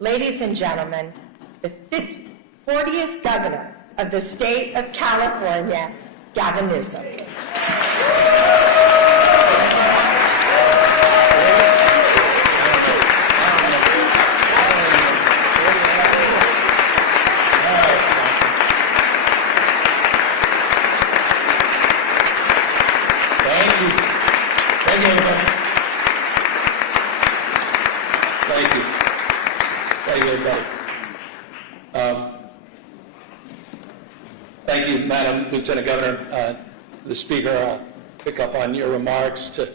Ladies and gentlemen, the 40th Governor of the state of California, Gavin Newsom. Thank you, Madam Lieutenant Governor. The Speaker, I'll pick up on your remarks to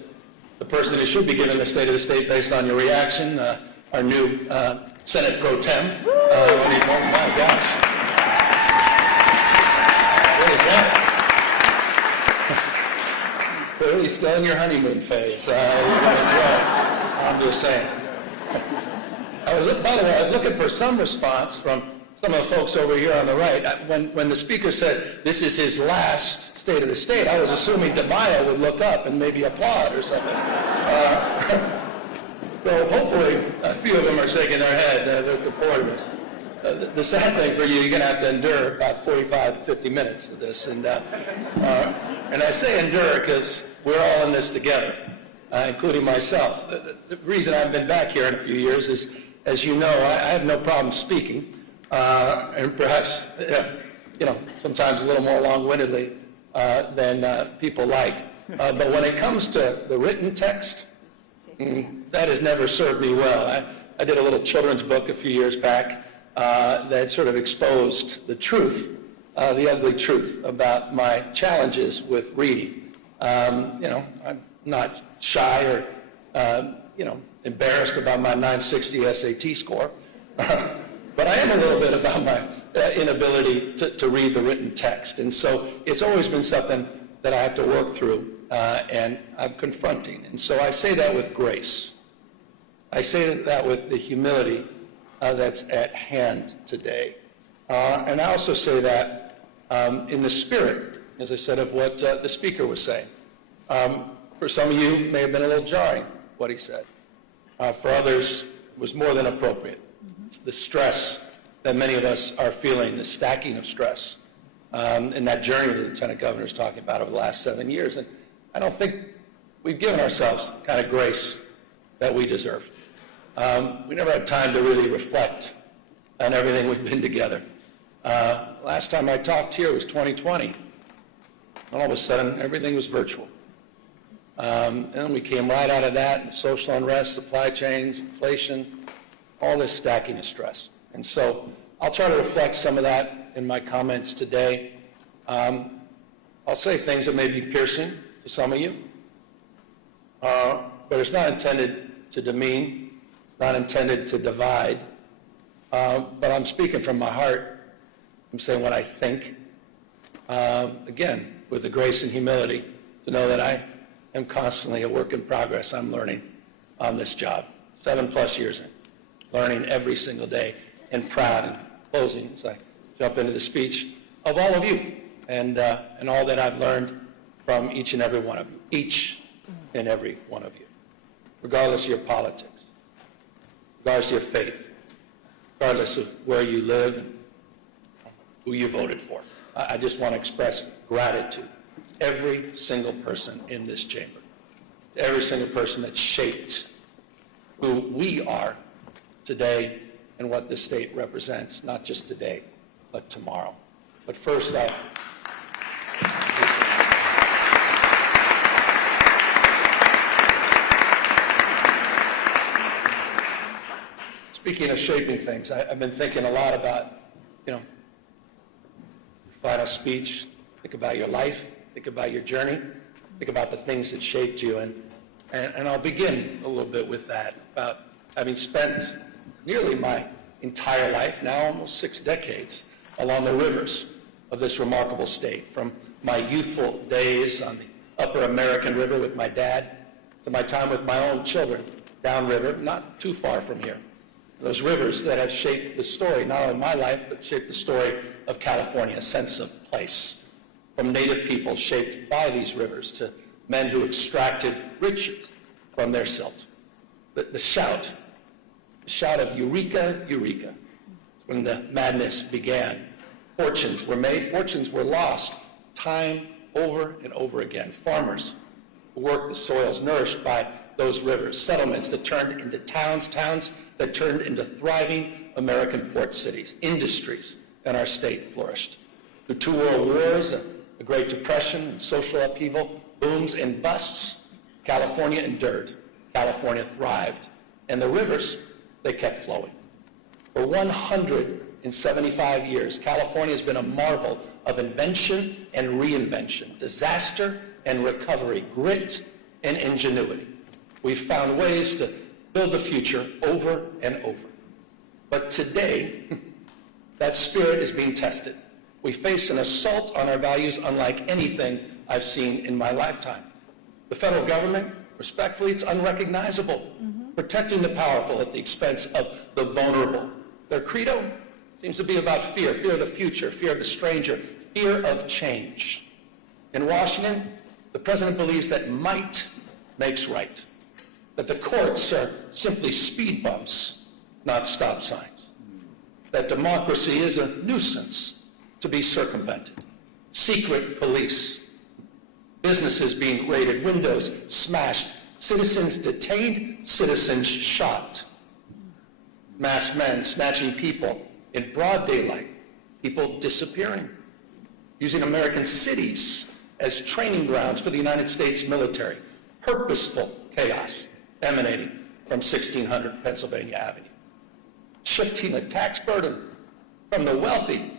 the person who should be given the State of the State based on your reaction, our new Senate Pro Tem. Oh my gosh. What is that? Clearly still in your honeymoon phase. I'm just saying. By the way, I was looking for some response from some of the folks over here on the right. When the Speaker said this is his last State of the State, I was assuming DeMaio would look up and maybe applaud or something. So hopefully a few of them are shaking their head. They're supporters. The sad thing for you, you're going to have to endure about 45 to 50 minutes of this. And I say endure because we're all in this together, including myself. The reason I've been back here in a few years is, as you know, I have no problem speaking. And perhaps, sometimes a little more long-windedly than people like. But when it comes to the written text, that has never served me well. I did a little children's book a few years back that sort of exposed the truth, the ugly truth about my challenges with reading. I'm not shy or, embarrassed about my 960 SAT score. But I am a little bit about my inability to read the written text. And so it's always been something that I have to work through and I'm confronting. And so I say that with grace. I say that with the humility that's at hand today. And I also say that in the spirit, as I said, of what the Speaker was saying. For some of you, it may have been a little jarring, what he said. For others, it was more than appropriate. It's the stress that many of us are feeling, the stacking of stress, and that journey the Lieutenant Governor is talking about over the last 7 years. And I don't think we've given ourselves the kind of grace that we deserve. We never had time to really reflect on everything we've been together. Last time I talked here was 2020. And all of a sudden, everything was virtual. And we came right out of that, social unrest, supply chains, inflation, all this stacking of stress. And so I'll try to reflect some of that in my comments today. I'll say things that may be piercing to some of you, but it's not intended to demean, not intended to divide, but I'm speaking from my heart. I'm saying what I think, again, with the grace and humility to know that I am constantly a work in progress. I'm learning on this job, 7+ years in. Learning every single day, and proud in closing as I jump into the speech of all of you and all that I've learned from each and every one of you, each and every one of you, regardless of your politics, regardless of your faith, regardless of where you live and who you voted for. I just want to express gratitude to every single person in this chamber, every single person that shaped who we are today and what this state represents, not just today, but tomorrow. But first up, speaking of shaping things, I've been thinking a lot about, final speech, think about your life, think about your journey, think about the things that shaped you, and I'll begin a little bit with that, about having spent nearly my entire life, now almost 6 decades, along the rivers of this remarkable state, from my youthful days on the Upper American River with my dad, to my time with my own children downriver, not too far from here. Those rivers that have shaped the story, not only my life, but shaped the story of California, a sense of place. From native people shaped by these rivers to men who extracted riches from their silt. The shout The shout of "Eureka, Eureka," when the madness began. Fortunes were made, fortunes were lost, time over and over again. Farmers who worked the soils nourished by those rivers, settlements that turned into towns, towns that turned into thriving American port cities, industries in our state flourished. Through 2 world wars, the Great Depression, and social upheaval, booms and busts, California endured. California thrived. And the rivers, they kept flowing. For 175 years, California has been a marvel of invention and reinvention, disaster and recovery, grit and ingenuity. We've found ways to build the future over and over. But today, that spirit is being tested. We face an assault on our values unlike anything I've seen in my lifetime. The federal government, respectfully, it's unrecognizable, protecting the powerful at the expense of the vulnerable. Their credo seems to be about fear, fear of the future, fear of the stranger, fear of change. In Washington, the president believes that might makes right, that the courts are simply speed bumps, not stop signs, that democracy is a nuisance to be circumvented, secret police, businesses being raided, windows smashed, citizens detained, citizens shot, masked men snatching people in broad daylight, people disappearing, using American cities as training grounds for the United States military, purposeful chaos emanating from 1600 Pennsylvania Avenue, shifting the tax burden from the wealthy,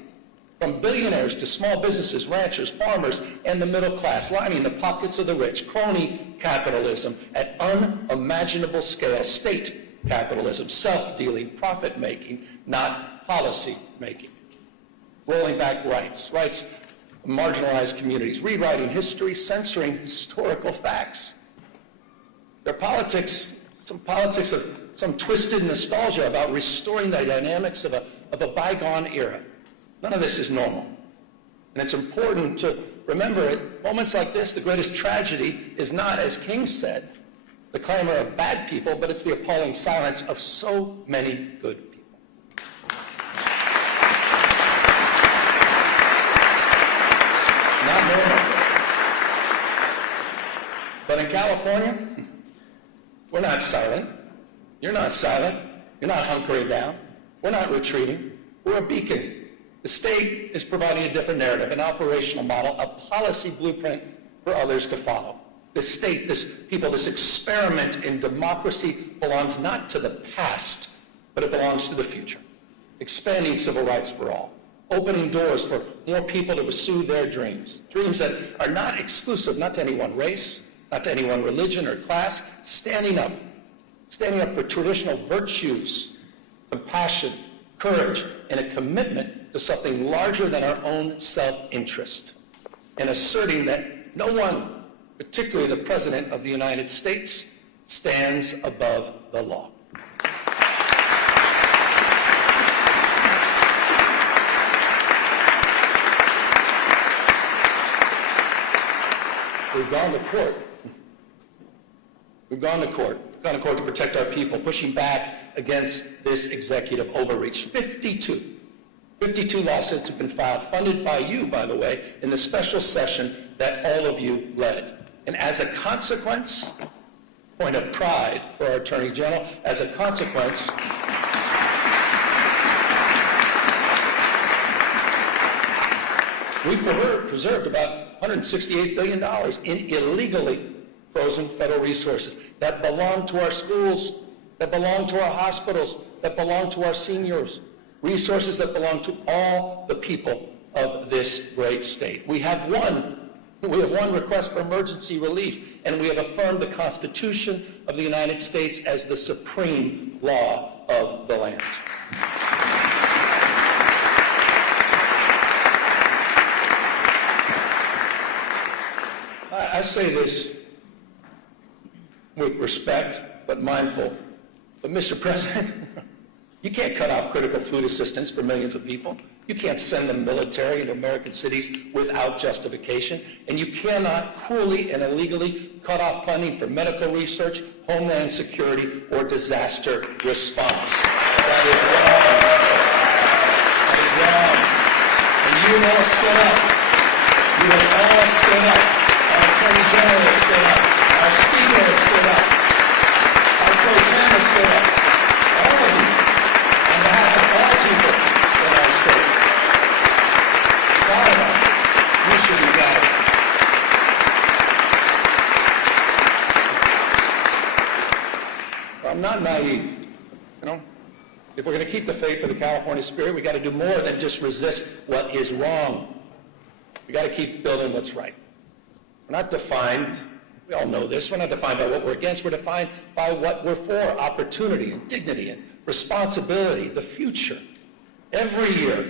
from billionaires to small businesses, ranchers, farmers, and the middle class, lining the pockets of the rich, crony capitalism at unimaginable scale, state capitalism, self-dealing, profit-making, not policy-making, rolling back rights of marginalized communities, rewriting history, censoring historical facts. Their politics, some twisted nostalgia about restoring the dynamics of a bygone era. None of this is normal. And it's important to remember at moments like this, the greatest tragedy is not, as King said, the clamor of bad people, but it's the appalling silence of so many good people. Not normal. But in California, we're not silent. You're not silent. You're not hunkering down. We're not retreating. We're a beacon. The state is providing a different narrative, an operational model, a policy blueprint for others to follow. This state, this people, this experiment in democracy belongs not to the past, but it belongs to the future. Expanding civil rights for all, opening doors for more people to pursue their dreams, dreams that are not exclusive, not to any one race, not to any one religion or class, standing up for traditional virtues, compassion, courage, and a commitment to something larger than our own self-interest, and asserting that no one, particularly the President of the United States, stands above the law. We've gone to court. We've gone to court to protect our people, pushing back against this executive overreach. 52 lawsuits have been filed, funded by you, by the way, in the special session that all of you led. And as a consequence, point of pride for our Attorney General, as a consequence, we preserved about $168 billion in illegally frozen federal resources that belong to our schools, that belong to our hospitals, that belong to our seniors, resources that belong to all the people of this great state. We have one request for emergency relief, and we have affirmed the Constitution of the United States as the supreme law of the land. I say this with respect, but mindful. But Mr. President, You can't cut off critical food assistance for millions of people. You can't send the military into American cities without justification. And you cannot cruelly and illegally cut off funding for medical research, homeland security, or disaster response. That is wrong. That is wrong. And you all stood up. You have all stood up. Our Attorney General has stood up. Our Speaker has stood up. Our Pro Tem has stood up. All of you. On behalf of all people in our state. Proud of us. You should be proud of us. I'm not naive, you know. If we're going to keep the faith of the California spirit, we got to do more than just resist what is wrong. We got to keep building what's right. We're not defined, we all know this, we're not defined by what we're against, we're defined by what we're for, opportunity and dignity and responsibility, the future. Every year,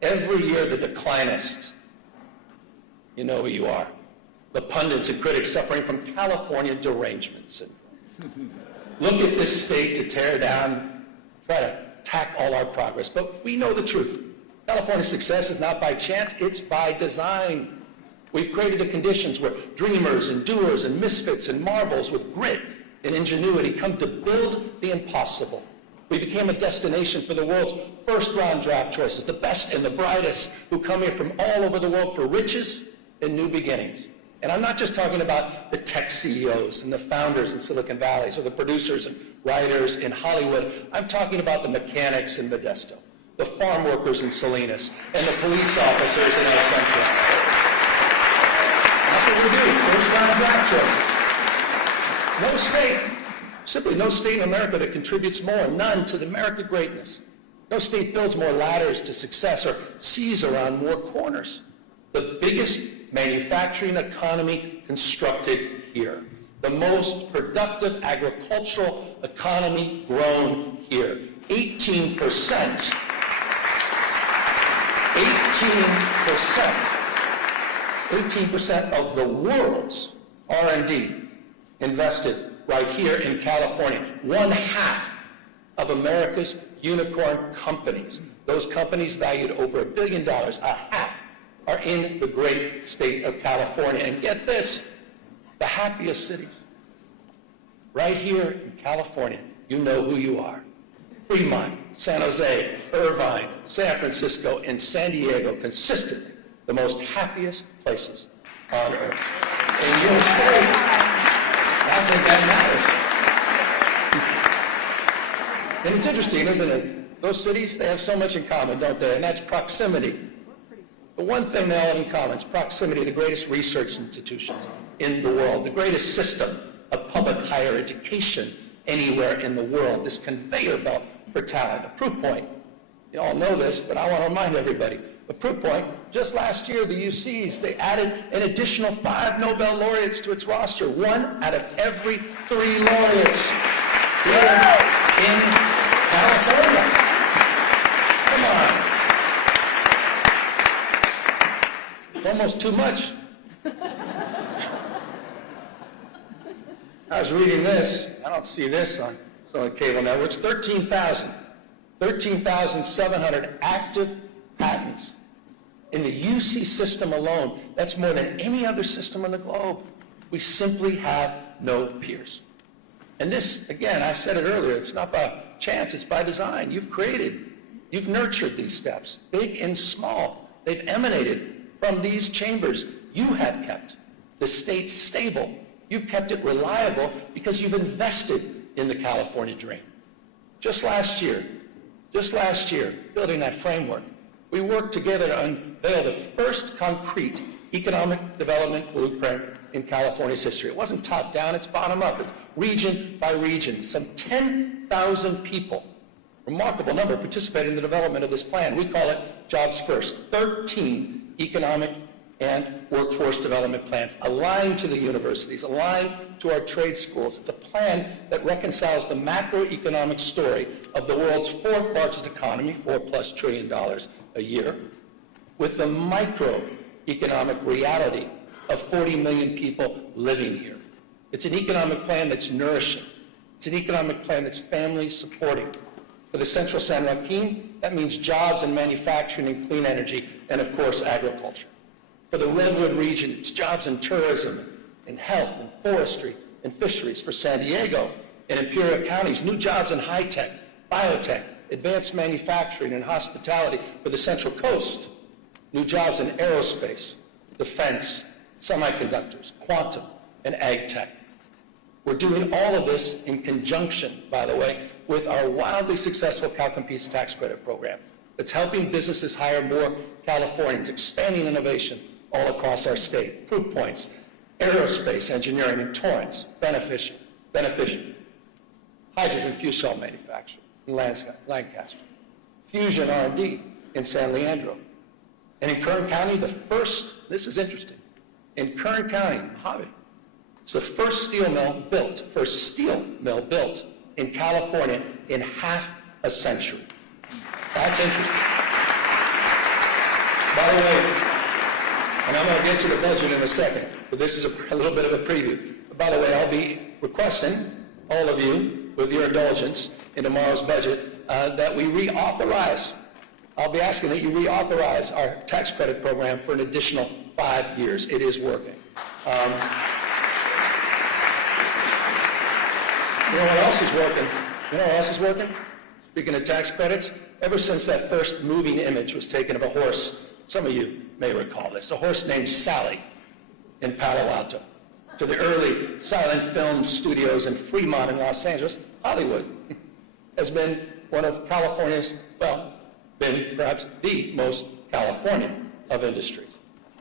the declinists, you know who you are, the pundits and critics suffering from California derangements. And look at this state to tear down, try to attack all our progress. But we know the truth. California's success is not by chance, it's by design. We've created the conditions where dreamers and doers and misfits and marvels with grit and ingenuity come to build the impossible. We became a destination for the world's first-round draft choices, the best and the brightest who come here from all over the world for riches and new beginnings. And I'm not just talking about the tech CEOs and the founders in Silicon Valley, or the producers and writers in Hollywood. I'm talking about the mechanics in Modesto, the farm workers in Salinas, and the police officers in El Centro. That's what we do, first-round draft choices. No state, simply no state in America that contributes more, none, to the American greatness. No state builds more ladders to success or sees around more corners. The biggest manufacturing economy constructed here. The most productive agricultural economy grown here. 18% of the world's R&D invested right here in California. 1/2 of America's unicorn companies, those companies valued over $1 billion, 1/2 are in the great state of California. And get this, the happiest cities, right here in California, you know who you are. Fremont, San Jose, Irvine, San Francisco, and San Diego, consistently the most happiest places on earth. In your state, I think that matters. And it's interesting, isn't it? Those cities, they have so much in common, don't they? And that's proximity. The one thing they all have in common is proximity to the greatest research institutions in the world, the greatest system of public higher education anywhere in the world, this conveyor belt for talent. A proof point, you all know this, but I want to remind everybody. A proof point, just last year, the UCs, they added an additional 5 Nobel laureates to its roster, 1 out of every 3 laureates here in California. Come on. It's almost too much. I was reading this. I don't see this on some of the cable networks. 13,700 active patents in the UC system alone. That's more than any other system in the globe. We simply have no peers. And this, again, I said it earlier, it's not by chance, it's by design. You've nurtured these steps, big and small. They've emanated from these chambers. You have kept the state stable. You've kept it reliable because you've invested in the California dream. Just last year, building that framework, we worked together to unveil the first concrete economic development blueprint in California's history. It wasn't top down, it's bottom up. It's region by region. Some 10,000 people, remarkable number, participated in the development of this plan. We call it Jobs First. 13 economic and workforce development plans aligned to the universities, aligned to our trade schools. It's a plan that reconciles the macroeconomic story of the world's 4th largest economy, $4+ trillion a year, with the microeconomic reality of 40 million people living here. It's an economic plan that's nourishing. It's an economic plan that's family supporting. For the Central San Joaquin, that means jobs in manufacturing and clean energy, and of course, agriculture. For the Redwood region, it's jobs in tourism, in health, and forestry, and fisheries. For San Diego and Imperial counties, new jobs in high-tech, biotech, advanced manufacturing, and hospitality. For the Central Coast, new jobs in aerospace, defense, semiconductors, quantum, and ag tech. We're doing all of this in conjunction, by the way, with our wildly successful CalCompete's tax credit program that's helping businesses hire more Californians, expanding innovation all across our state. Proof points: aerospace engineering in Torrance, beneficent. Hydrogen fuel cell manufacturing in Lancaster. Fusion R&D in San Leandro. And in Kern County, this is interesting, in Kern County, Mojave, it's the first steel mill built in California in half a century. That's interesting. By the way, and I'm going to get to the budget in a second, but this is a little bit of a preview. By the way, I'll be requesting all of you, with your indulgence, in tomorrow's budget, that we reauthorize. I'll be asking that you reauthorize our tax credit program for an additional 5 years. It is working. You know what else is working? You know what else is working? Speaking of tax credits, ever since that first moving image was taken of a horse, some of you may recall this, a horse named Sally in Palo Alto, to the early silent film studios in Fremont in Los Angeles, Hollywood has been one of California's, been perhaps the most Californian of industries.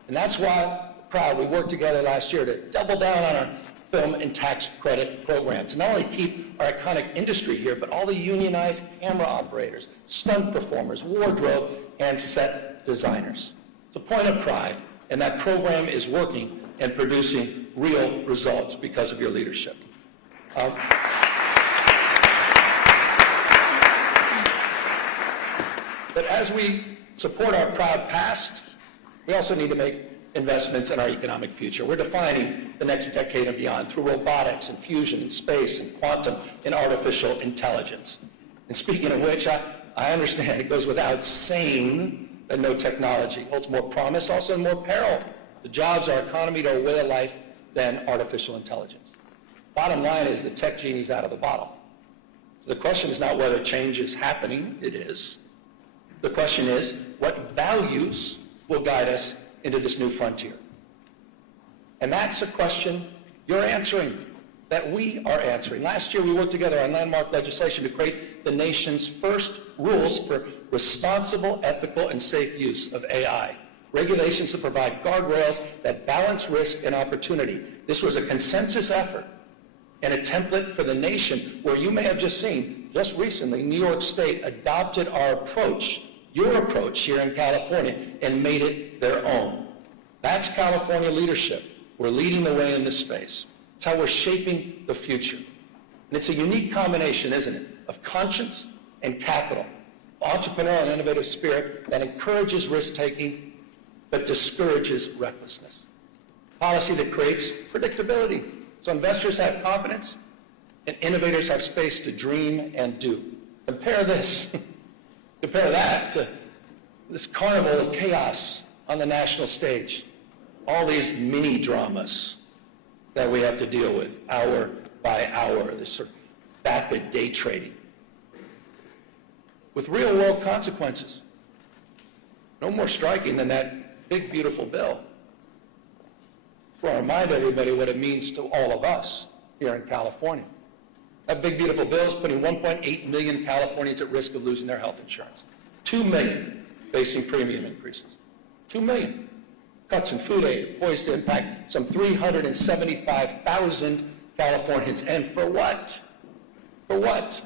And that's why, proud, we worked together last year to double down on our film and tax credit programs. Not only keep our iconic industry here, but all the unionized camera operators, stunt performers, wardrobe, and set designers. It's a point of pride, and that program is working and producing real results because of your leadership. But as we support our proud past, we also need to make investments in our economic future. We're defining the next decade and beyond through robotics and fusion and space and quantum and artificial intelligence. And speaking of which, I understand it goes without saying that no technology holds more promise, also and more peril to jobs, our economy, to our way of life than artificial intelligence. Bottom line is the tech genie's out of the bottle. The question is not whether change is happening, it is. The question is, what values will guide us into this new frontier? And that's a question you're answering, that we are answering. Last year we worked together on landmark legislation to create the nation's first rules for responsible, ethical, and safe use of AI. Regulations that provide guardrails that balance risk and opportunity. This was a consensus effort and a template for the nation where you may have just seen, just recently, New York State adopted our approach, your approach here in California, and made it their own. That's California leadership. We're leading the way in this space. It's how we're shaping the future. And it's a unique combination, isn't it, of conscience and capital, entrepreneurial and innovative spirit that encourages risk-taking but discourages recklessness. Policy that creates predictability, so investors have confidence and innovators have space to dream and do. Compare that to this carnival of chaos on the national stage. All these mini dramas that we have to deal with hour by hour, this sort of vapid day trading with real world consequences. No more striking than that big, beautiful bill. I want to remind everybody what it means to all of us here in California. That big, beautiful bill is putting 1.8 million Californians at risk of losing their health insurance. 2 million facing premium increases. 2 million. Cuts in food aid poised to impact some 375,000 Californians. And for what? For what?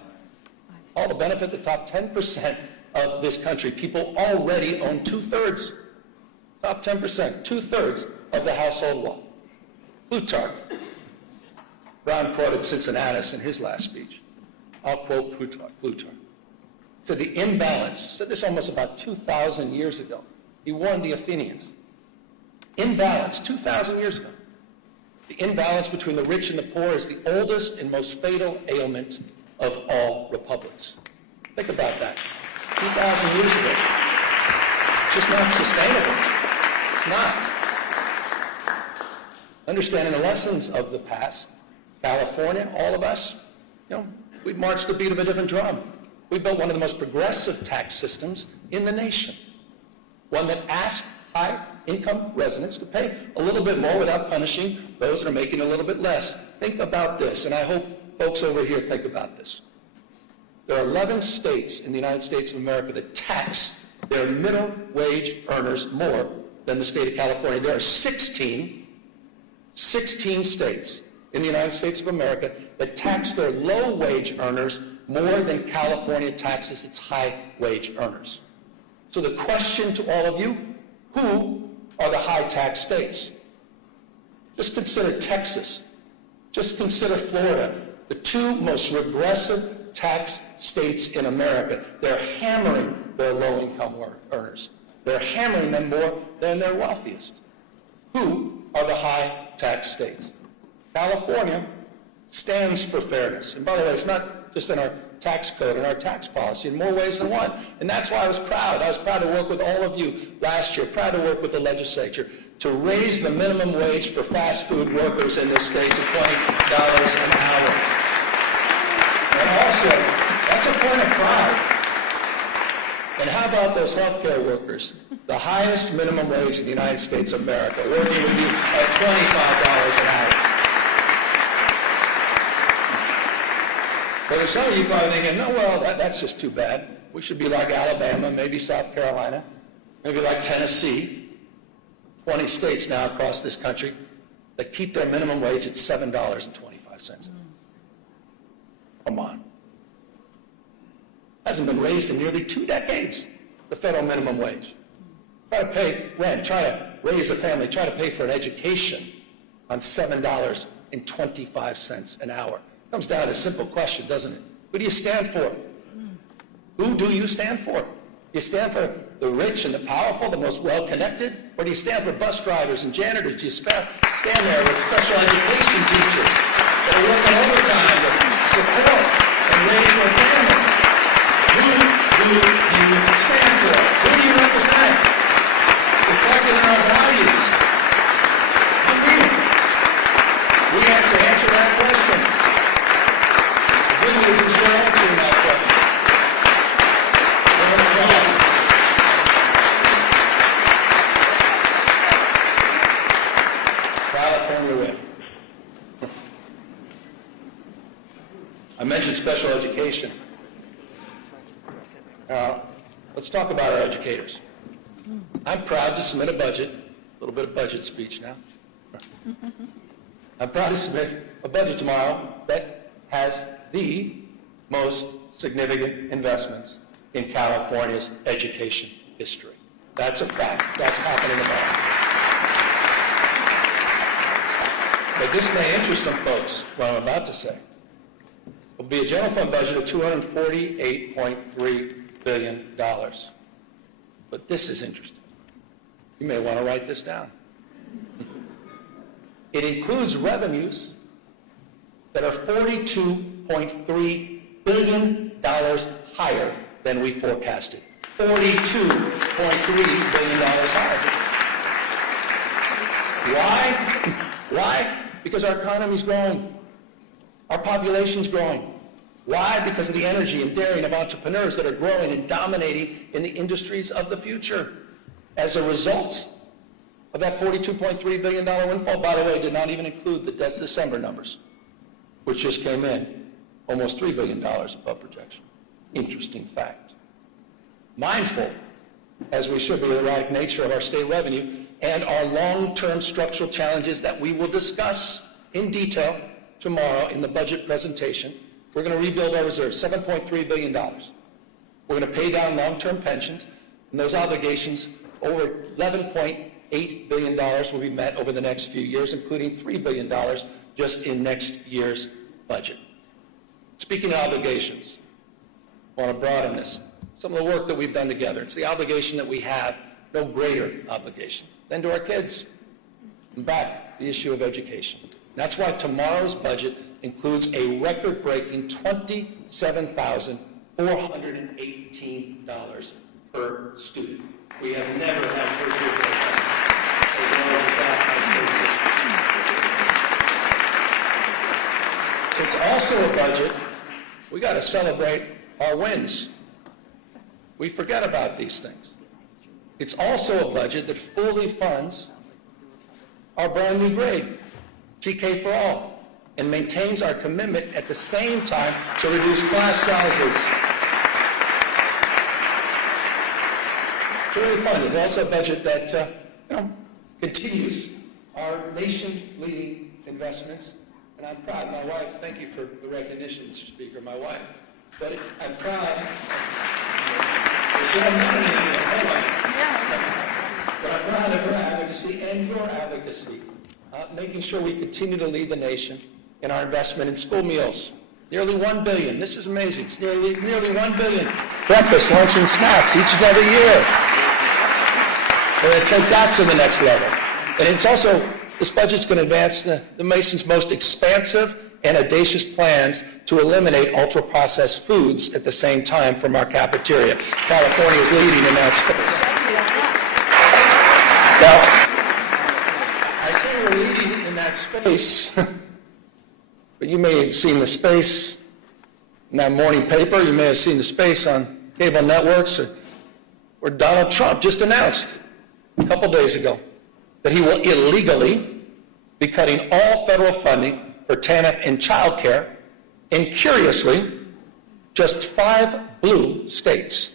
All to benefit the top 10% of this country. People already own 2/3. Top 10%, 2/3 of the household wealth. Plutarch. Brown quoted Cincinnatus in his last speech. I'll quote Plutarch. So the imbalance, said this almost about 2,000 years ago. He warned the Athenians. Imbalance, 2,000 years ago. The imbalance between the rich and the poor is the oldest and most fatal ailment of all republics. Think about that. 2,000 years ago. It's just not sustainable. It's not. Understanding the lessons of the past, California, all of us, we marched the beat of a different drum. We built one of the most progressive tax systems in the nation. One that asked high-income residents to pay a little bit more without punishing those that are making a little bit less. Think about this, and I hope folks over here think about this. There are 11 states in the United States of America that tax their minimum wage earners more than the state of California. There are 16 states in the United States of America that tax their low wage earners more than California taxes its high wage earners. So the question to all of you, who are the high tax states? Just consider Texas. Just consider Florida, the two most regressive tax states in America. They're hammering their low-income earners. They're hammering them more than their wealthiest. Who are the high tax states? California stands for fairness. And by the way, it's not just in our tax code and our tax policy, in more ways than one. And that's why I was proud. I was proud to work with all of you last year, proud to work with the legislature to raise the minimum wage for fast food workers in this state to $20 an hour. And also, that's a point of pride. And how about those healthcare workers, the highest minimum wage in the United States of America, working with you at $25 an hour? But there's some of you probably thinking, no, well, that's just too bad. We should be like Alabama, maybe South Carolina, maybe like Tennessee. 20 states now across this country that keep their minimum wage at $7.25. Come on. Hasn't been raised in nearly 2 decades, the federal minimum wage. Try to pay rent, try to raise a family, try to pay for an education on $7.25 an hour. Comes down to a simple question, doesn't it? Who do you stand for? Who do you stand for? Do you stand for the rich and the powerful, the most well-connected? Or do you stand for bus drivers and janitors? Do you stand there with special education teachers that are working overtime to support and raise their family? Who do you stand for? Who do you represent? Reflecting on our values. We have to answer that question. The good news is you're answering that question. California way. I mentioned special education. Let's talk about our educators. I'm proud to submit a budget, a little bit of budget speech now. I'm proud to submit a budget tomorrow that has the most significant investments in California's education history. That's a fact. That's happening tomorrow. But this may interest some folks, what I'm about to say. It will be a general fund budget of $248.3 billion. But this is interesting. You may want to write this down. It includes revenues that are $42.3 billion higher than we forecasted. $42.3 billion higher. Why? Why? Because our economy's growing. Our population's growing. Why? Because of the energy and daring of entrepreneurs that are growing and dominating in the industries of the future. As a result of that $42.3 billion windfall, by the way, did not even include the December numbers, which just came in almost $3 billion above projection. Interesting fact. Mindful, as we should be, of the erratic nature of our state revenue and our long-term structural challenges that we will discuss in detail tomorrow in the budget presentation, we're going to rebuild our reserves, $7.3 billion. We're going to pay down long-term pensions, and those obligations, over $11.8 billion will be met over the next few years, including $3 billion just in next year's budget. Speaking of obligations, I want to broaden this. Some of the work that we've done together, it's the obligation that we have, no greater obligation than to our kids. And back, the issue of education. That's why tomorrow's budget includes a record-breaking 27,000 $418 per student. We have never had per-year programs as low as that as It's also a budget, we got to celebrate our wins. We forget about these things. It's also a budget that fully funds our brand new grade, TK for All, and maintains our commitment at the same time to reduce class sizes. It's really fun. It's also a budget that continues our nation-leading investments. And I'm proud. My wife, thank you for the recognition, Mr. Speaker, my wife. But I'm proud. But I'm proud of her advocacy and your advocacy, making sure we continue to lead the nation in our investment in school meals. Nearly $1 billion. This is amazing. It's nearly $1 billion. Breakfast, lunch, and snacks each and every year. We're going to take that to the next level. And it's also, this budget's going to advance the nation's most expansive and audacious plans to eliminate ultra-processed foods at the same time from our cafeteria. California is leading in that space. Now, I say we're leading in that space, but you may have seen the space in that morning paper. You may have seen the space on cable networks, where Donald Trump just announced a couple days ago that he will illegally be cutting all federal funding for TANF and child care in, curiously, just 5 blue states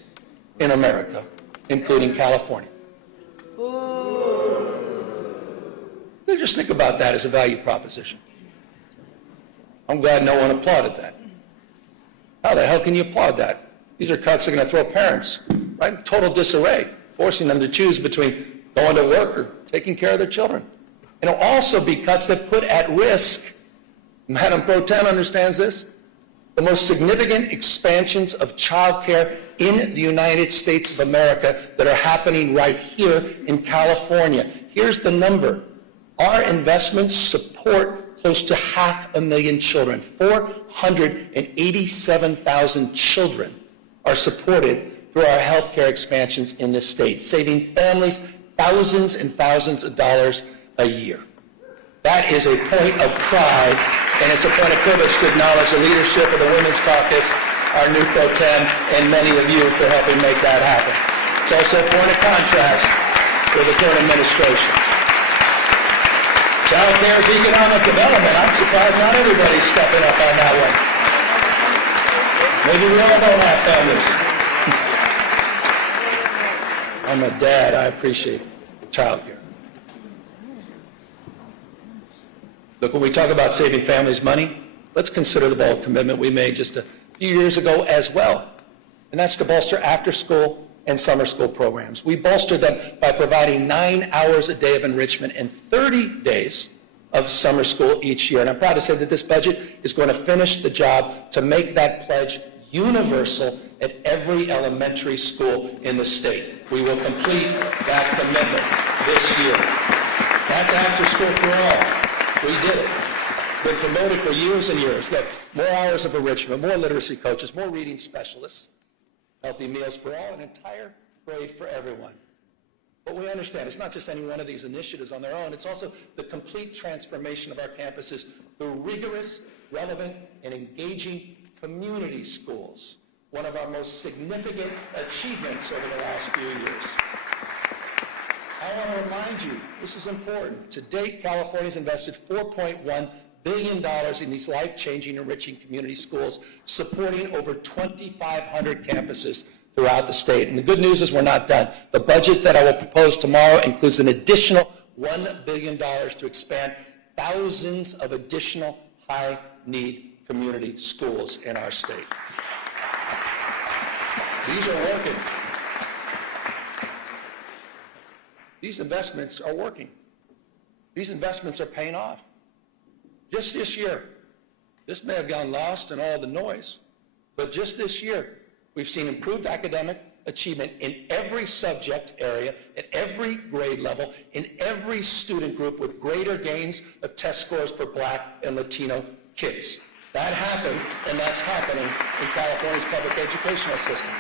in America, including California. Just think about that as a value proposition. I'm glad no one applauded that. How the hell can you applaud that? These are cuts that are going to throw parents right in total disarray, forcing them to choose between going to work or taking care of their children. And it'll also be cuts that put at risk, Madam Pro Tem understands this, the most significant expansions of child care in the United States of America that are happening right here in California. Here's the number. Our investments support close to 500,000 children. 487,000 children are supported through our health care expansions in this state, saving families thousands and thousands of dollars a year. That is a point of pride, and it's a point of privilege to acknowledge the leadership of the Women's Caucus, our new Pro Tem, and many of you for helping make that happen. It's also a point of contrast with the current administration. Child care is economic development. I'm surprised not everybody's stepping up on that one. Maybe we all don't have families. I'm a dad. I appreciate child care. Look, when we talk about saving families money, let's consider the bold commitment we made just a few years ago as well, and that's to bolster after-school and summer school programs. We bolstered them by providing 9 hours a day of enrichment and 30 days of summer school each year. And I'm proud to say that this budget is going to finish the job to make that pledge universal at every elementary school in the state. We will complete that commitment this year. That's after school for all. We did it. Been promoted for years and years. Got more hours of enrichment, more literacy coaches, more reading specialists, healthy meals for all, an entire grade for everyone. But we understand it's not just any one of these initiatives on their own. It's also the complete transformation of our campuses through rigorous, relevant, and engaging community schools, one of our most significant achievements over the last few years. I want to remind you, this is important. To date, California's invested $4.1 billion in these life-changing, enriching community schools, supporting over 2,500 campuses throughout the state. And the good news is we're not done. The budget that I will propose tomorrow includes an additional $1 billion to expand thousands of additional high-need community schools in our state. These are working. These investments are working. These investments are paying off. Just this year, this may have gone lost in all the noise, but just this year, we've seen improved academic achievement in every subject area, at every grade level, in every student group, with greater gains of test scores for Black and Latino kids. That happened, and that's happening in California's public educational system.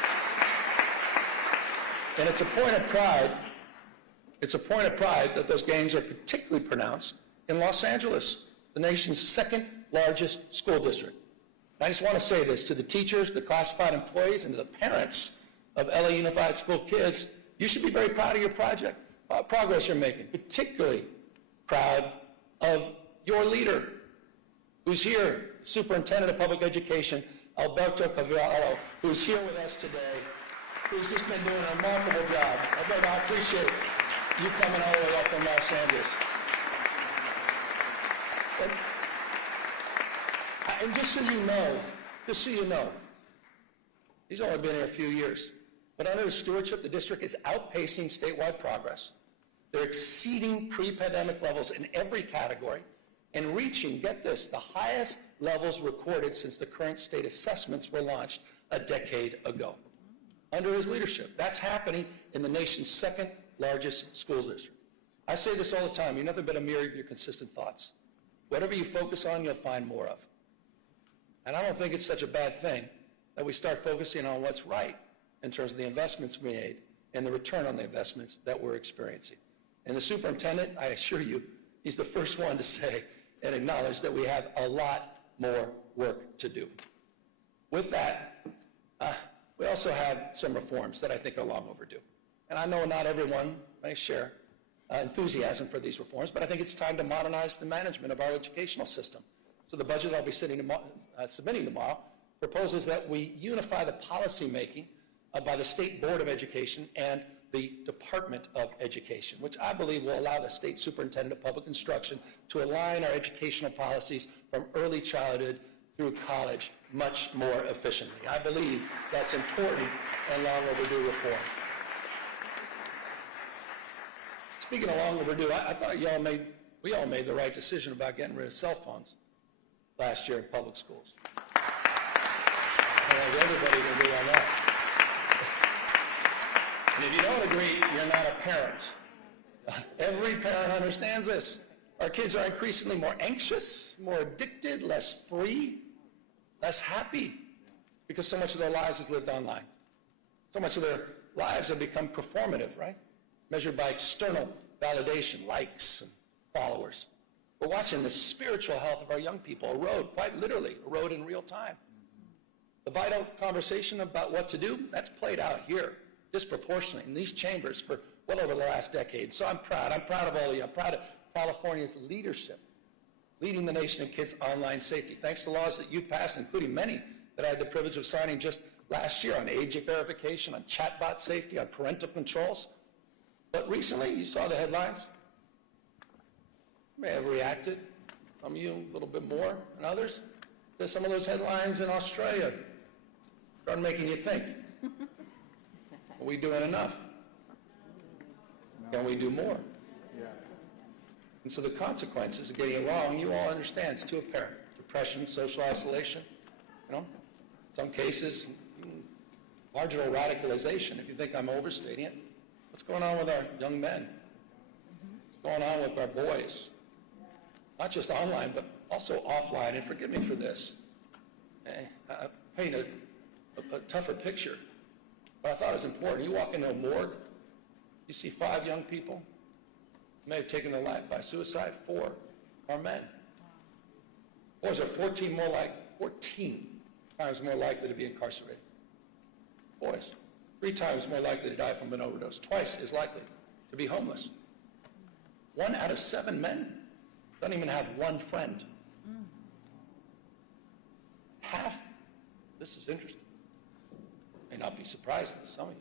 And it's a point of pride. It's a point of pride that those gains are particularly pronounced in Los Angeles, the nation's second largest school district. And I just want to say this to the teachers, the classified employees, and to the parents of LA Unified School kids. You should be very proud of your progress you're making, particularly proud of your leader, who's here, Superintendent of Public Education, Alberto Cavallo, who's here with us today, who's just been doing a remarkable job. Alberto, I appreciate you coming all the way up from Los Angeles. And just so you know, he's only been here a few years, but under his stewardship, the district is outpacing statewide progress. They're exceeding pre-pandemic levels in every category and reaching, get this, the highest levels recorded since the current state assessments were launched a decade ago. Under his leadership, that's happening in the nation's second largest school district. I say this all the time, you're nothing but a mirror of your consistent thoughts. Whatever you focus on, you'll find more of. And I don't think it's such a bad thing that we start focusing on what's right in terms of the investments we made and the return on the investments that we're experiencing. And the superintendent, I assure you, he's the first one to say and acknowledge that we have a lot more work to do. With that, we also have some reforms that I think are long overdue. And I know not everyone may share enthusiasm for these reforms, but I think it's time to modernize the management of our educational system. So the budget I'll be submitting tomorrow proposes that we unify the policymaking by the State Board of Education and the Department of Education, which I believe will allow the State Superintendent of Public Instruction to align our educational policies from early childhood through college much more efficiently. I believe that's important and long overdue reform. Speaking of long overdue, I thought we all made the right decision about getting rid of cell phones last year in public schools. I think everybody can agree on that. And if you don't agree, you're not a parent. Every parent understands this. Our kids are increasingly more anxious, more addicted, less free, less happy, because so much of their lives is lived online. So much of their lives have become performative, right? Measured by external validation, likes and followers. We're watching the spiritual health of our young people erode, quite literally, erode in real time. The vital conversation about what to do, that's played out here disproportionately in these chambers for well over the last decade. So I'm proud of all of you. I'm proud of California's leadership, leading the nation in kids' online safety. Thanks to laws that you passed, including many that I had the privilege of signing just last year on age verification, on chatbot safety, on parental controls. But recently, you saw the headlines. You may have reacted, some of you a little bit more than others. There's some of those headlines in Australia start making you think. Are we doing enough? Can we do more? And so the consequences of getting it wrong, you all understand, it's too apparent. Depression, social isolation, in some cases, marginal radicalization, if you think I'm overstating it. What's going on with our young men? What's going on with our boys? Not just online, but also offline. And forgive me for this. I paint a tougher picture, but I thought it was important. You walk into a morgue, you see 5 young people who may have taken their life by suicide. 4 are men. Boys are 14 times more likely to be incarcerated. Boys, 3 times more likely to die from an overdose, twice as likely to be homeless. 1 out of 7 men doesn't even have one friend. Half, this is interesting, may not be surprising to some of you,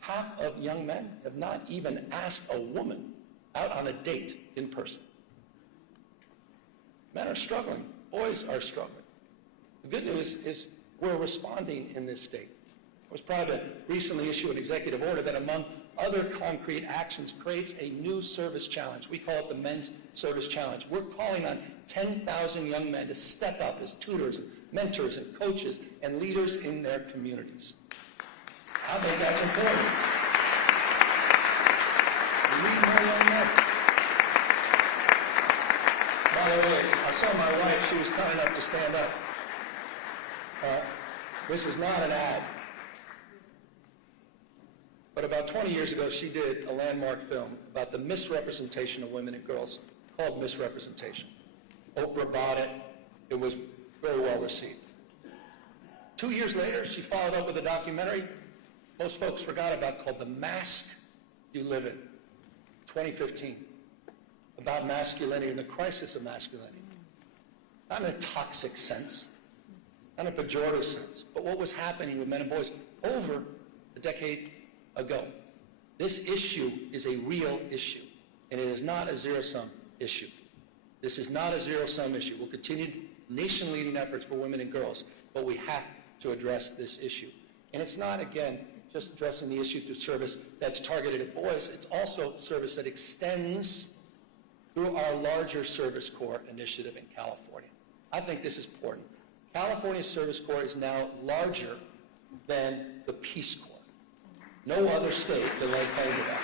half of young men have not even asked a woman out on a date in person. Men are struggling, boys are struggling. The good news is we're responding in this state. I was proud to recently issue an executive order that, among other concrete actions, creates a new service challenge. We call it the Men's Service Challenge. We're calling on 10,000 young men to step up as tutors, mentors, and coaches, and leaders in their communities. I think that's important. We need more young men. By the way, I saw my wife, she was kind enough to stand up. This is not an ad. But about 20 years ago, she did a landmark film about the misrepresentation of women and girls called Misrepresentation. Oprah bought it. It was very well received. 2 years later, she followed up with a documentary most folks forgot about called The Mask You Live In, 2015, about masculinity and the crisis of masculinity. Not in a toxic sense, not in a pejorative sense, but what was happening with men and boys over a decade ago. This issue is a real issue, and it is not a zero-sum issue. This is not a zero-sum issue. We'll continue nation-leading efforts for women and girls, but we have to address this issue. And it's not, again, just addressing the issue through service that's targeted at boys. It's also service that extends through our larger Service Corps initiative in California. I think this is important. California's Service Corps is now larger than the Peace Corps. No other state can lay claim to that.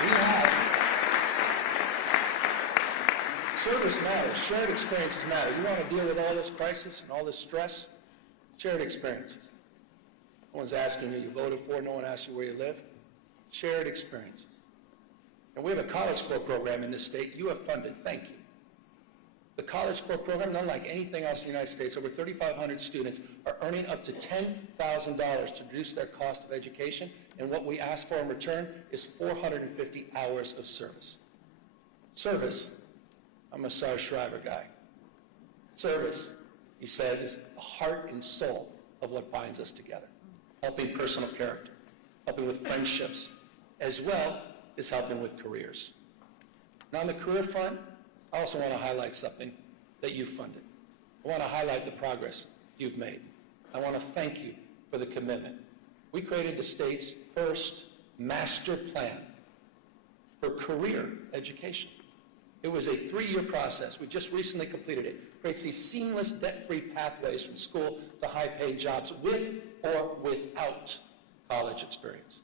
We have service matters. Shared experiences matter. You want to deal with all this crisis and all this stress? Shared experiences. No one's asking who you voted for. No one asks you where you live. Shared experiences. And we have a College Corps program in this state. You have funded. Thank you. The College Corps program, unlike anything else in the United States, over 3,500 students are earning up to $10,000 to reduce their cost of education, and what we ask for in return is 450 hours of service. Service, I'm a Sarge Shriver guy. Service, he said, is the heart and soul of what binds us together. Helping personal character, helping with friendships, as well as helping with careers. Now on the career front, I also want to highlight something that you've funded. I want to highlight the progress you've made. I want to thank you for the commitment. We created the state's first master plan for career education. It was a 3-year process. We just recently completed it. It creates these seamless, debt-free pathways from school to high-paid jobs with or without college experience.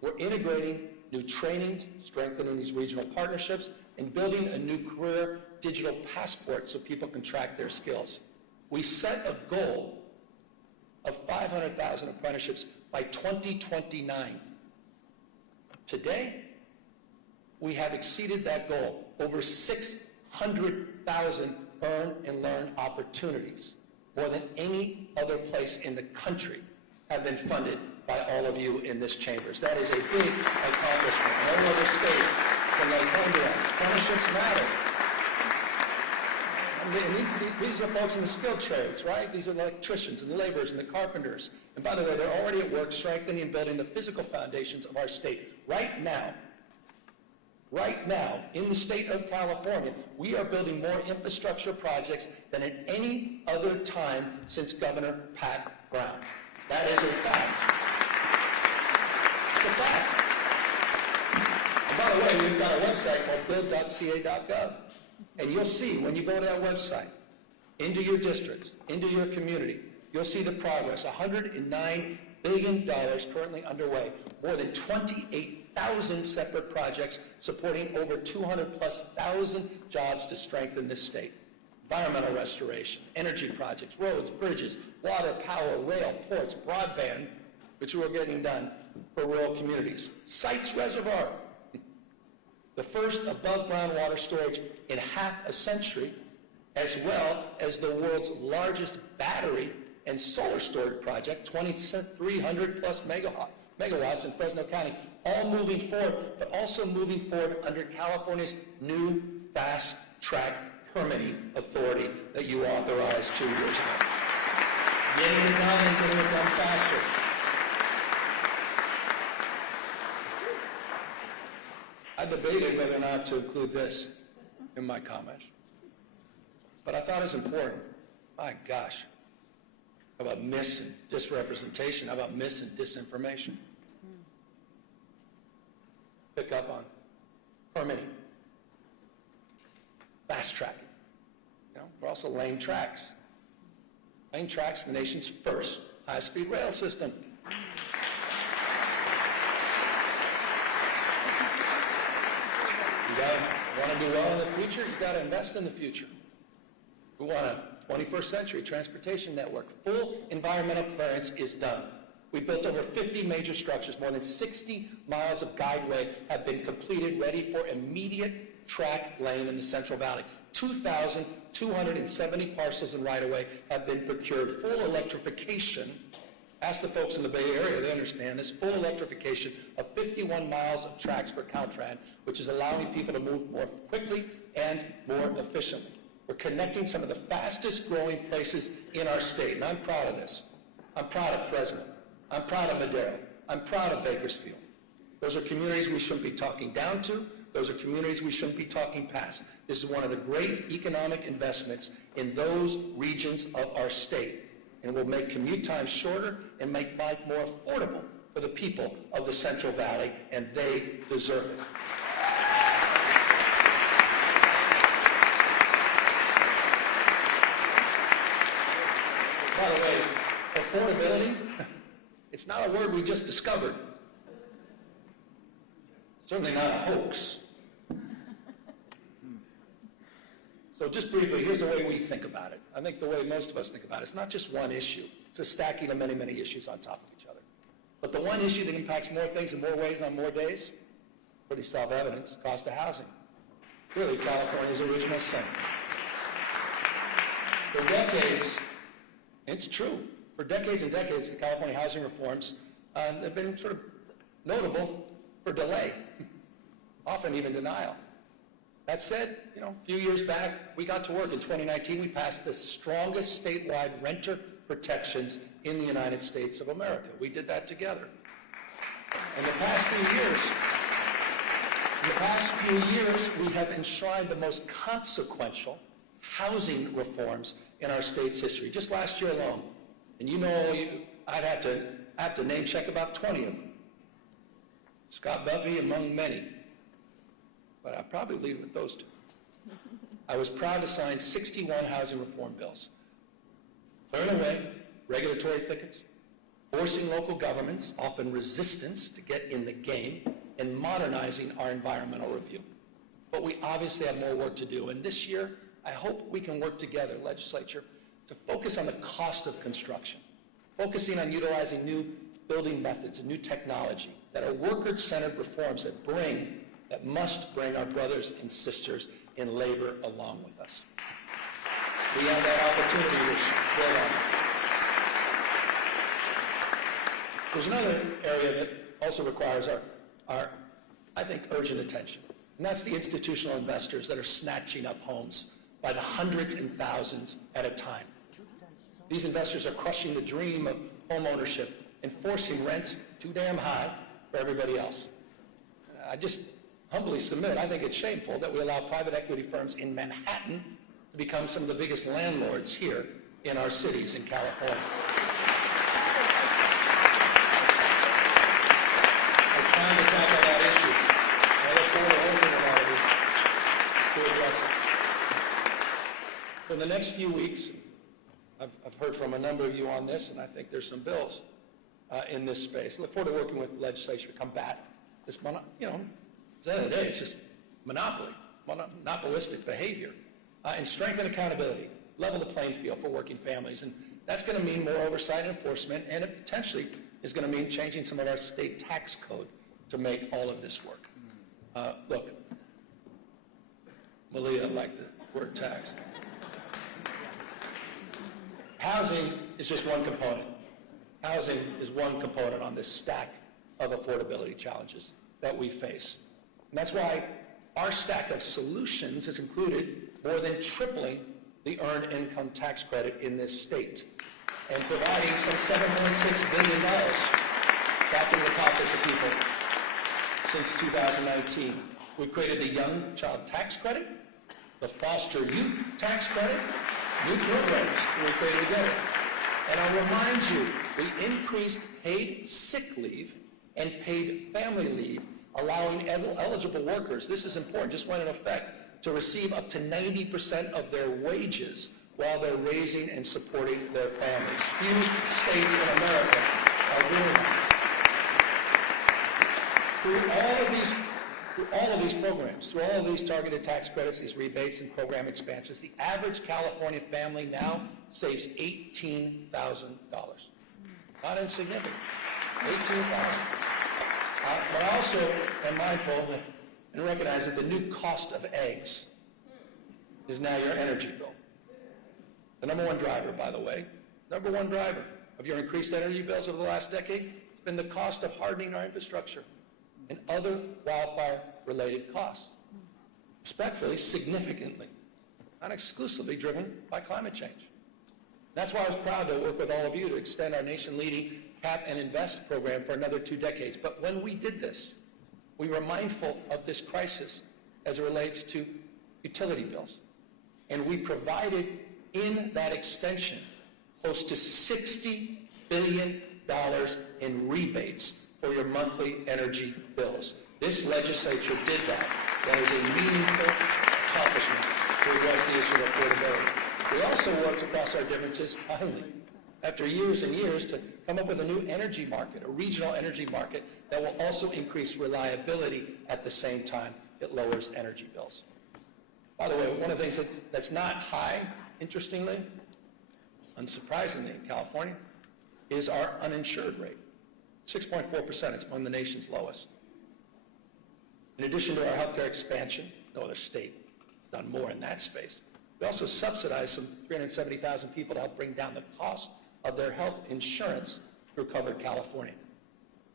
We're integrating new training, strengthening these regional partnerships, and building a new career digital passport so people can track their skills. We set a goal of 500,000 apprenticeships by 2029. Today, we have exceeded that goal. Over 600,000 earn and learn opportunities, more than any other place in the country, have been funded by all of you in this chambers. That is a big accomplishment. No other state can lay claim to that. Apprenticeships matter. These are folks in the skilled trades, right? These are the electricians and the laborers and the carpenters. And by the way, they're already at work strengthening and building the physical foundations of our state. Right now, in the state of California, we are building more infrastructure projects than at any other time since Governor Pat Brown. That is a fact. It's a fact. And by the way, we've got a website called build.ca.gov. And you'll see, when you go to that website, into your districts, into your community, you'll see the progress. $109 billion currently underway. More than 28,000 separate projects supporting over 200,000+ jobs to strengthen this state. Environmental restoration, energy projects, roads, bridges, water, power, rail, ports, broadband, which we're getting done for rural communities. Sites Reservoir, the first above-ground water storage in half a century, as well as the world's largest battery and solar storage project, 2,300+ megawatts in Fresno County, all moving forward, but also moving forward under California's new fast-track permitting authority that you authorized 2 years ago. Getting it done and getting it done faster. I debated whether or not to include this in my comment, but I thought it was important. My gosh, how about mis and disrepresentation? How about mis and disinformation? Pick up on permitting, fast tracking. We're also laying tracks. Laying tracks, the nation's first high-speed rail system. You want to do well in the future, you got to invest in the future. We want a 21st century transportation network. Full environmental clearance is done. We built over 50 major structures. More than 60 miles of guideway have been completed, ready for immediate track lane in the Central Valley. 2,270 parcels and right-of-way have been procured. Full electrification, ask the folks in the Bay Area, they understand this, full electrification of 51 miles of tracks for Caltrans, which is allowing people to move more quickly and more efficiently. We're connecting some of the fastest growing places in our state, and I'm proud of this. I'm proud of Fresno. I'm proud of Madero. I'm proud of Bakersfield. Those are communities we shouldn't be talking down to. Those are communities we shouldn't be talking past. This is one of the great economic investments in those regions of our state, and will make commute times shorter and make life more affordable for the people of the Central Valley, and they deserve it. By the way, affordability, it's not a word we just discovered. Certainly not a hoax. So just briefly, here's the way we think about it. I think the way most of us think about it. It's not just one issue. It's a stacking of many, many issues on top of each other. But the one issue that impacts more things in more ways on more days, pretty self-evident, cost of housing. Really California's original sin. For decades, it's true. For decades and decades, the California housing reforms have been sort of notable for delay, often even denial. That said, a few years back, we got to work. In 2019, we passed the strongest statewide renter protections in the United States of America. We did that together. In the past few years, we have enshrined the most consequential housing reforms in our state's history. Just last year alone, and I'd have to name check about 20 of them. Scott Buffy among many, but I'll probably lead with those two. I was proud to sign 61 housing reform bills, clearing away regulatory thickets, forcing local governments, often resistance, to get in the game, and modernizing our environmental review. But we obviously have more work to do, and this year, I hope we can work together, legislature, to focus on the cost of construction, focusing on utilizing new building methods and new technology that are worker-centered reforms that must bring our brothers and sisters in labor along with us. We have that opportunity, which we'll There's another area that also requires our, I think, urgent attention, and that's the institutional investors that are snatching up homes by the hundreds and thousands at a time. These investors are crushing the dream of home ownership and forcing rents too damn high for everybody else. I just humbly submit, I think it's shameful that we allow private equity firms in Manhattan to become some of the biggest landlords here in our cities in California. It's time to tackle that issue. I look forward to working with all of you to address it. In the next few weeks, I've heard from a number of you on this, and I think there's some bills in this space. I look forward to working with the legislature to combat this, at the end of the day, it's just monopoly, monopolistic behavior, and strengthen accountability, level the playing field for working families. And that's going to mean more oversight and enforcement, and it potentially is going to mean changing some of our state tax code to make all of this work. Look, Malia liked the word tax. Housing is just one component. Housing is one component on this stack of affordability challenges that we face. And that's why our stack of solutions has included more than tripling the earned income tax credit in this state and providing some $7.6 billion back into the pockets of people since 2019. We've created the Young Child Tax Credit, the Foster Youth Tax Credit, new programs we created together. And I'll remind you, we increased paid sick leave and paid family leave, allowing eligible workers, this is important, just went in effect, to receive up to 90% of their wages while they're raising and supporting their families. Few states in America are doing that. Through all of these Through all of these programs, through all of these targeted tax credits, these rebates and program expansions, the average California family now saves $18,000. Not insignificant. $18,000. But I also am mindful and recognize that the new cost of eggs is now your energy bill. The number one driver, by the way, number one driver of your increased energy bills over the last decade has been the cost of hardening our infrastructure and other wildfire-related costs. Respectfully, significantly, not exclusively driven by climate change. That's why I was proud to work with all of you to extend our nation-leading Cap and Invest program for another 2 decades. But when we did this, we were mindful of this crisis as it relates to utility bills. And we provided in that extension close to $60 billion in rebates for your monthly energy bills. This legislature did that. That is a meaningful accomplishment to address the issue of affordability. We also worked across our differences, finally, after years and years, to come up with a new energy market, a regional energy market that will also increase reliability at the same time it lowers energy bills. By the way, one of the things that's not high, interestingly, unsurprisingly in California, is our uninsured rate. 6.4%, it's among the nation's lowest. In addition to our healthcare expansion, no other state has done more in that space. We also subsidize some 370,000 people to help bring down the cost of their health insurance through Covered California.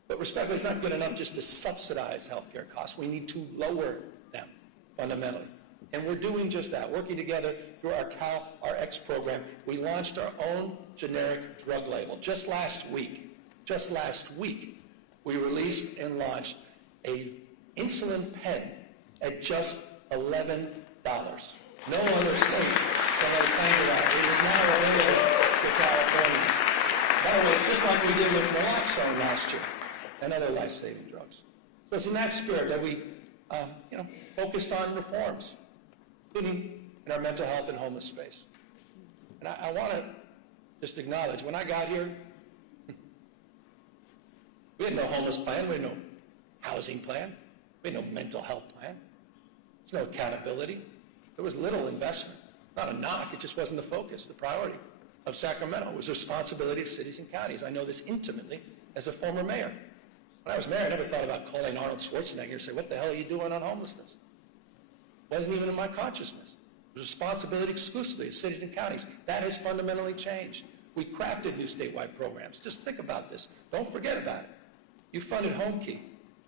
But respectfully, it's not good enough just to subsidize healthcare costs. We need to lower them fundamentally. And we're doing just that. Working together through our CalRx program, we launched our own generic drug label. Just last week, we released and launched a insulin pen at just $11. No other state can lay claim to that. It is now available to Californians. By the way, it's just like we did with naloxone last year and other life-saving drugs. So it's in that spirit that we focused on reforms, including in our mental health and homeless space. And I want to just acknowledge, when I got here, we had no homeless plan, we had no housing plan, we had no mental health plan. There's no accountability. There was little investment. Not a knock, it just wasn't the focus, the priority of Sacramento. It was the responsibility of cities and counties. I know this intimately as a former mayor. When I was mayor, I never thought about calling Arnold Schwarzenegger and say, what the hell are you doing on homelessness? It wasn't even in my consciousness. It was responsibility exclusively of cities and counties. That has fundamentally changed. We crafted new statewide programs. Just think about this. Don't forget about it. You funded Home Key.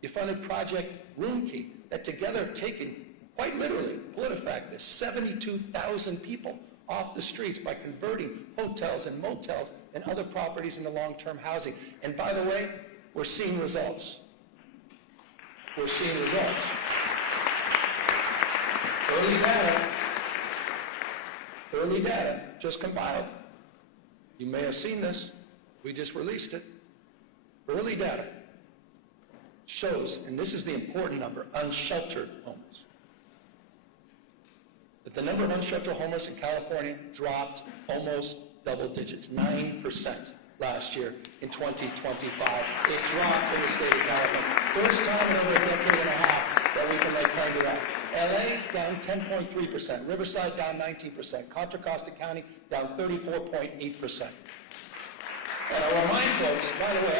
You funded Project Room Key, that together have taken, quite literally, PolitiFact this, 72,000 people off the streets by converting hotels and motels and other properties into long-term housing. And by the way, we're seeing results. We're seeing results. Early data just compiled. You may have seen this. We just released it. Early data shows, and this is the important number, unsheltered homeless, that the number of unsheltered homeless in California dropped almost double digits, 9% last year in 2025. It dropped in the state of California. First time in over a decade and a half that we can lay claim to that. LA down 10.3%, Riverside down 19%, Contra Costa County down 34.8%. And I'll remind folks, by the way,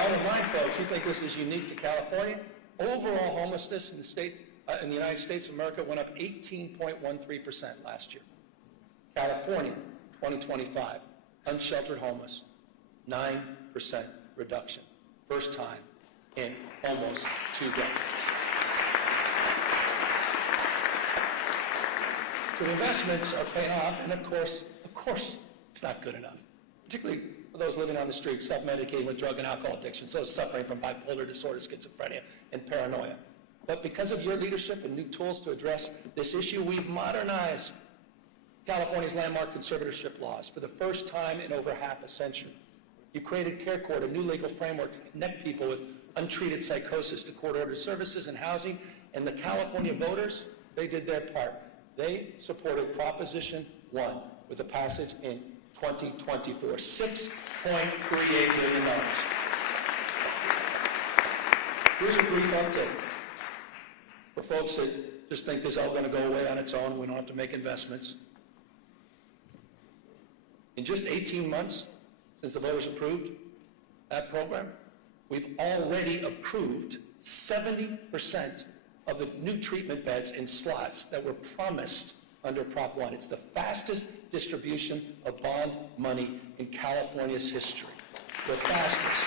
who think this is unique to California, overall homelessness in the state, in the United States of America went up 18.13% last year. California, 2025, unsheltered homeless, 9% reduction. First time in almost 2 decades. So the investments are paying off, and of course, it's not good enough, particularly for those living on the streets, self-medicating with drug and alcohol addictions, those suffering from bipolar disorder, schizophrenia, and paranoia. But because of your leadership and new tools to address this issue, we've modernized California's landmark conservatorship laws for the first time in over half a century. You created Care Court, a new legal framework to connect people with untreated psychosis to court-ordered services and housing, and the California voters, they did their part. They supported Proposition 1 with a passage in 2024, $6.38 billion. Here's a brief update. We're folks that just think this is all going to go away on its own, we don't have to make investments. In just 18 months since the voters approved that program, we've already approved 70% of the new treatment beds and slots that were promised under Prop 1. It's the fastest distribution of bond money in California's history. The fastest.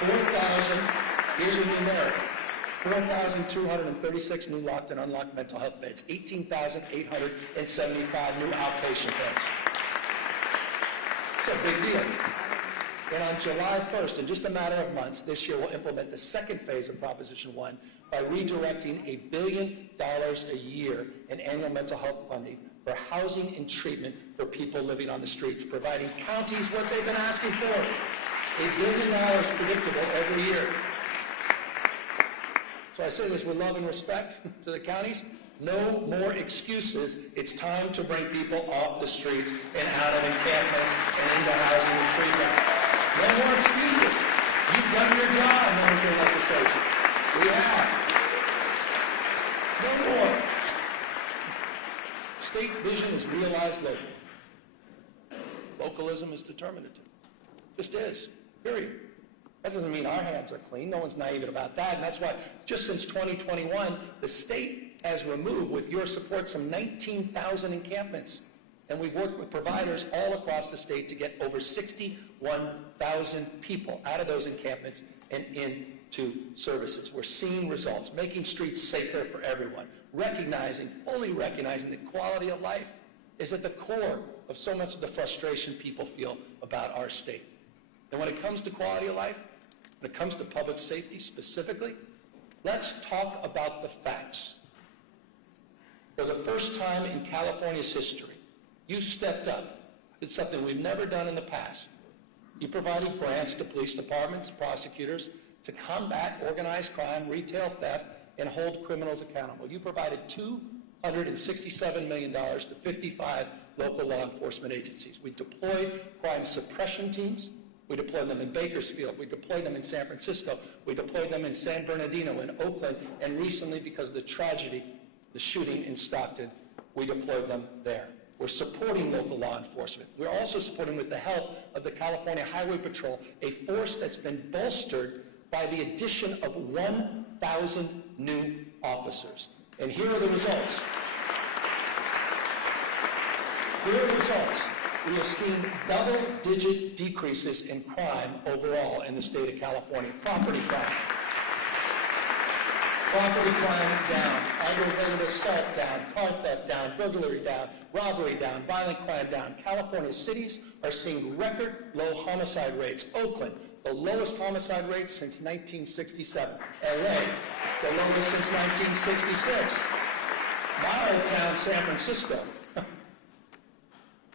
4,000, here's a numeric, 4,236 new locked and unlocked mental health beds, 18,875 new outpatient beds. It's a big deal. And on July 1st, in just a matter of months, this year we'll implement the second phase of Proposition 1 by redirecting $1 billion a year in annual mental health funding for housing and treatment for people living on the streets, providing counties what they've been asking for, $1 billion predictable every year. So I say this with love and respect to the counties. No more excuses. It's time to bring people off the streets and out of encampments and into housing and treatment. No more excuses. You've done your job, members of the legislature. We have. No more. State vision is realized locally. Localism is determinative. Just is. Period. That doesn't mean our hands are clean. No one's naive about that. And that's why just since 2021, the state has removed, with your support, some 19,000 encampments. And we've worked with providers all across the state to get over 61,000 people out of those encampments and into services. We're seeing results, making streets safer for everyone, fully recognizing that quality of life is at the core of so much of the frustration people feel about our state. And when it comes to quality of life, when it comes to public safety specifically, let's talk about the facts. For the first time in California's history, you stepped up. It's something we've never done in the past. You provided grants to police departments, prosecutors, to combat organized crime, retail theft, and hold criminals accountable. You provided $267 million to 55 local law enforcement agencies. We deployed crime suppression teams. We deployed them in Bakersfield. We deployed them in San Francisco. We deployed them in San Bernardino, in Oakland, and recently, because of the tragedy, the shooting in Stockton, we deployed them there. We're supporting local law enforcement. We're also supporting, with the help of the California Highway Patrol, a force that's been bolstered by the addition of 1,000 new officers. And here are the results. Here are the results. We have seen double-digit decreases in crime overall in the state of California. Property crime. Property crime down, aggravated assault down, car theft down, burglary down, robbery down, violent crime down. California cities are seeing record low homicide rates. Oakland, the lowest homicide rate since 1967. LA, the lowest since 1966. My old town, San Francisco.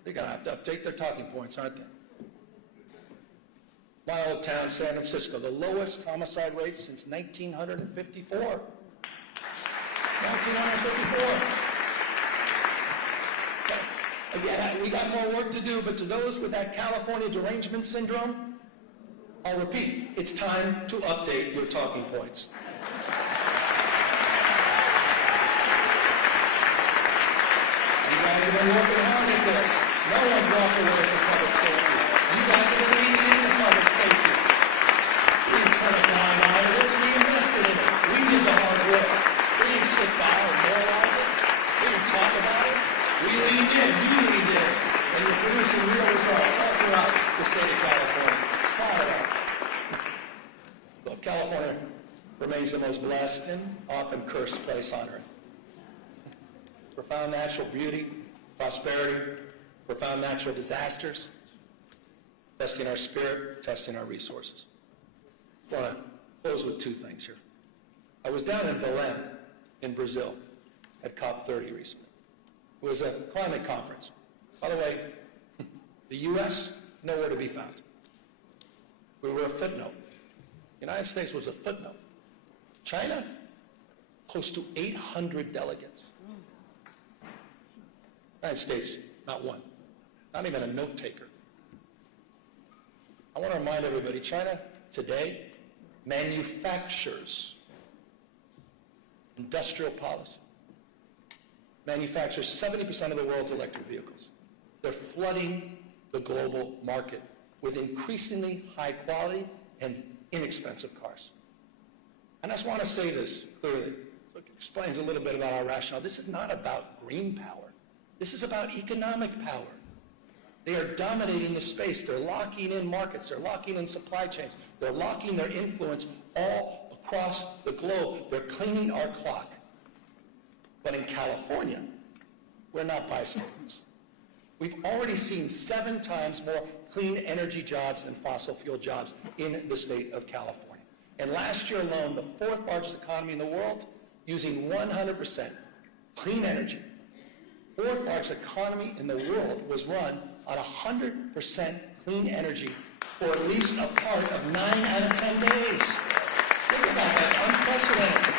They're going to have to update their talking points, aren't they? My old town, San Francisco, the lowest homicide rate since 1954. 1954. Again, we got more work to do, but to those with that California derangement syndrome, I'll repeat, it's time to update your talking points. You guys have been working hard at this. No one's walked away from public safety. You guys have been leading into public safety. We didn't turn a blind eye to this. We invested in it. We did the hard work. We didn't sit by and moralize it. We didn't talk about it. We leaned in. You leaned in. And you're producing real results all throughout the state of California. Proud of that. Look, California remains the most blessed and often cursed place on earth. Profound natural beauty, prosperity, profound natural disasters, testing our spirit, testing our resources. I want to close with two things here. I was down in Belém in Brazil at COP30 recently. It was a climate conference. By the way, the U.S., nowhere to be found. We were a footnote. The United States was a footnote. China, close to 800 delegates. United States, not one. Not even a note taker. I want to remind everybody, China today manufactures industrial policy, manufactures 70% of the world's electric vehicles. They're flooding the global market with increasingly high quality and inexpensive cars. And I just want to say this clearly, so it explains a little bit about our rationale. This is not about green power. This is about economic power. They are dominating the space. They're locking in markets. They're locking in supply chains. They're locking their influence all across the globe. They're cleaning our clock. But in California, we're not bystanders. We've already seen 7 times more clean energy jobs than fossil fuel jobs in the state of California. And last year alone, the 4th largest economy in the world, using 100% clean energy, 4th largest economy in the world was run on 100% clean energy for at least a part of 9 out of 10 days. Think about that. Unprecedented.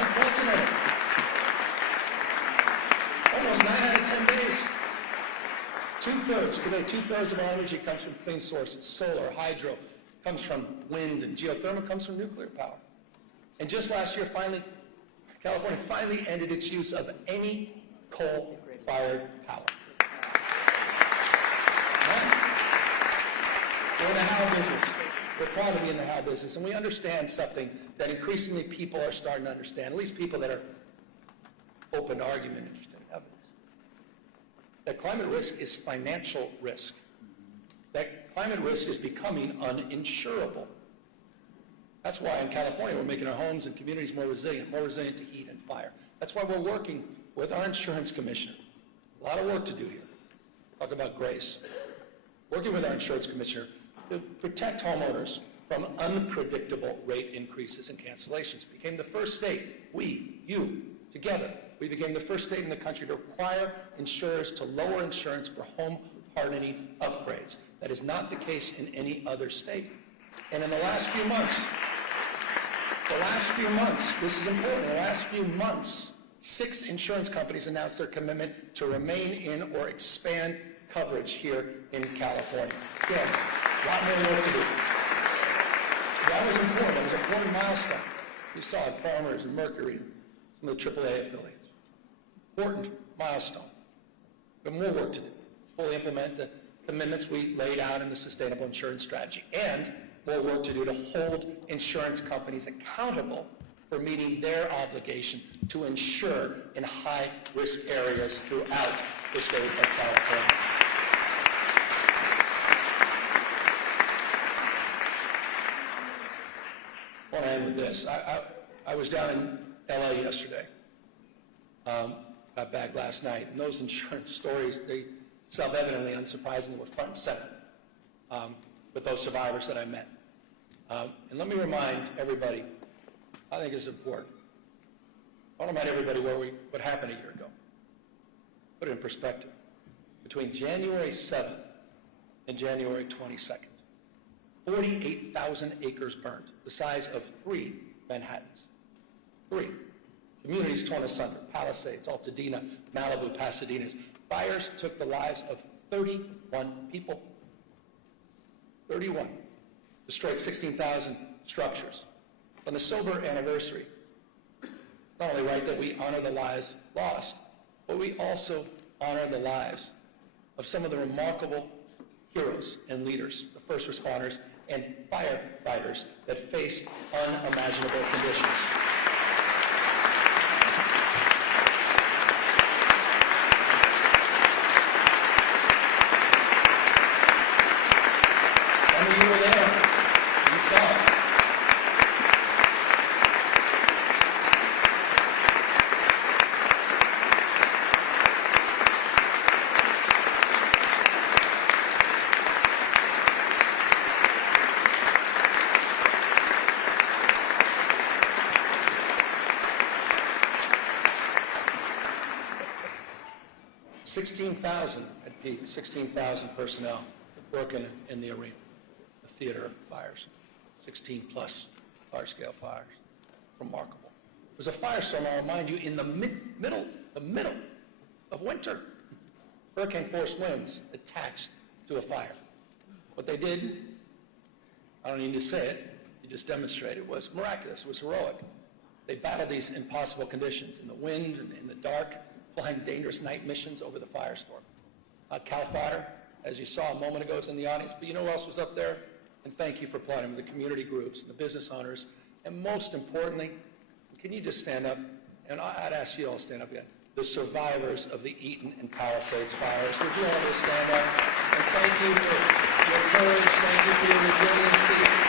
Unprecedented. Almost 9 out of 10 days. 2/3 today, 2/3 of our energy comes from clean sources. Solar, hydro, comes from wind, and geothermal comes from nuclear power. And just last year, California finally ended its use of any coal-fired power. We're in the how business. We're proud to be in the how business, and we understand something that increasingly people are starting to understand, at least people that are open to argument, interested in evidence, that climate risk is financial risk. That climate risk is becoming uninsurable. That's why in California we're making our homes and communities more resilient to heat and fire. That's why we're working with our insurance commissioner. A lot of work to do here. Talk about grace. Working with our insurance commissioner to protect homeowners from unpredictable rate increases and cancellations. We became the first state, together, we became the first state in the country to require insurers to lower insurance for home hardening upgrades. That is not the case in any other state. And in the last few months, this is important, in the last few months, 6 insurance companies announced their commitment to remain in or expand coverage here in California. Again, a lot more work to do. That was important. It was an important milestone. You saw it, Farmers and Mercury, some of the AAA affiliates. Important milestone. But more work to do. Fully implement the commitments we laid out in the sustainable insurance strategy, and more work to do to hold insurance companies accountable for meeting their obligation to insure in high-risk areas throughout the state of California. I want to end with this. I was down in LA yesterday. Got back last night, and those insurance stories, they self-evidently, unsurprisingly, were front and center with those survivors that I met. And let me remind everybody, I think it's important. I want to remind everybody what happened a year ago. Put it in perspective. Between January 7th and January 22nd, 48,000 acres burned, the size of 3 Manhattans. 3. Communities torn asunder, Palisades, Altadena, Malibu, Pasadena's. Fires took the lives of 31 people. 31. Destroyed 16,000 structures. On the sober anniversary, not only right that we honor the lives lost, but we also honor the lives of some of the remarkable heroes and leaders, the first responders and firefighters that faced unimaginable conditions. Some of you were there. You saw it. At peak, 16,000 personnel working in the arena, the theater of fires, 16 plus large-scale fires. Remarkable. It was a firestorm, I'll remind you, in the middle of winter. Hurricane-force winds attached to a fire. What they did, I don't need to say it, you just demonstrated, was miraculous, it was heroic. They battle these impossible conditions in the wind and in the dark, flying dangerous night missions over the firestorm. Cal Fire, as you saw a moment ago, is in the audience, but you know who else was up there? And thank you for applauding the community groups, the business owners, and most importantly, can you just stand up? And I'd ask you all to stand up again. The survivors of the Eaton and Palisades fires. Would you all just stand up? And thank you for your courage. Thank you for your resiliency.